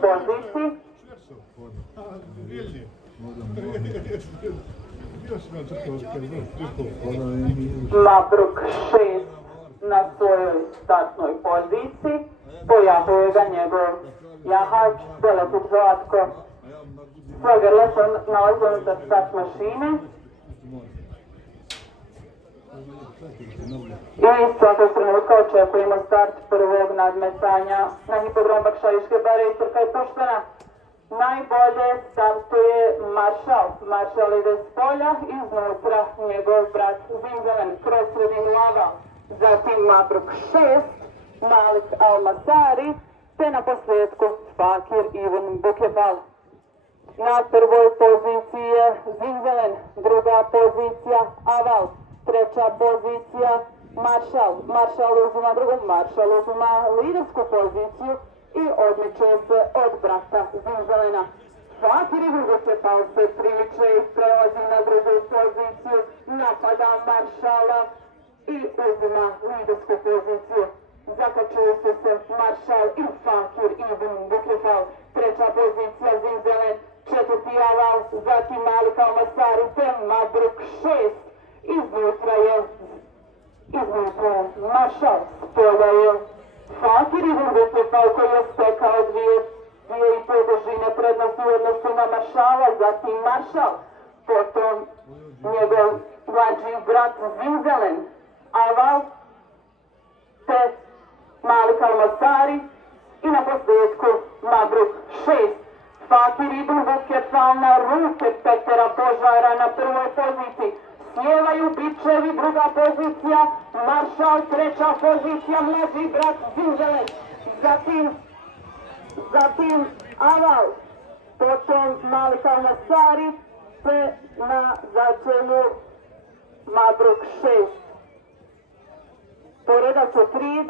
prvoj poziciji. Mabruk 6 na svojoj startnoj poziciji. Pojahuje ga njegov jahač, Beletut Zlatko. Svoj grlo se nalazi unutar start mašine. I svakog trenutka očekujemo start prvog nadmetanja na hipodromu Bakšajiške bare i trka je puštena. Najbolje startuje Maršal. Maršal ide s polja, iznutra njegov brat Zimzelen, kroz sredinu lava. Zatim Mabruk 6, Malik Almasari, te na posljedku Fakir Ibn Bukefal. Na prvoj poziciji je Zimzelen, druga pozicija Aval, treća pozicija Maršal. Maršal uzima drugu, Maršal uzima lidersku poziciju i odmiče se od brata Zimzelena. Fakir Ibn Bukefal se primiče i prelazi na drugu poziciju, napada Maršala i uzima lidersku poziciju. Zakačuju se Maršal i Fakir Ibn Bukefal. Treća pozicija Zimzelen, četvrti Aval, zatim Malik Almasari, te Mabruk 6. Iznutra je Maršal, s polja je Fakir Ibn Bukefal koji je stekao dvije i pol dužine prednosti u odnosu na Maršala, zatim Maršal, potom njegov mlađi brat Zimzelen, Aval, te Malik Almasari i na posljedku Mabruk 6. Fakir Ibn Bukefal na ruke Petera Požara na prvoj poziciji. Sjevaju bičevi, druga pozicija Maršal, treća pozicija mlađi brat Zimzelen. Zatim Aval, potom Malik Almasari, te na začelju Mabruk 6. Po redaču 3,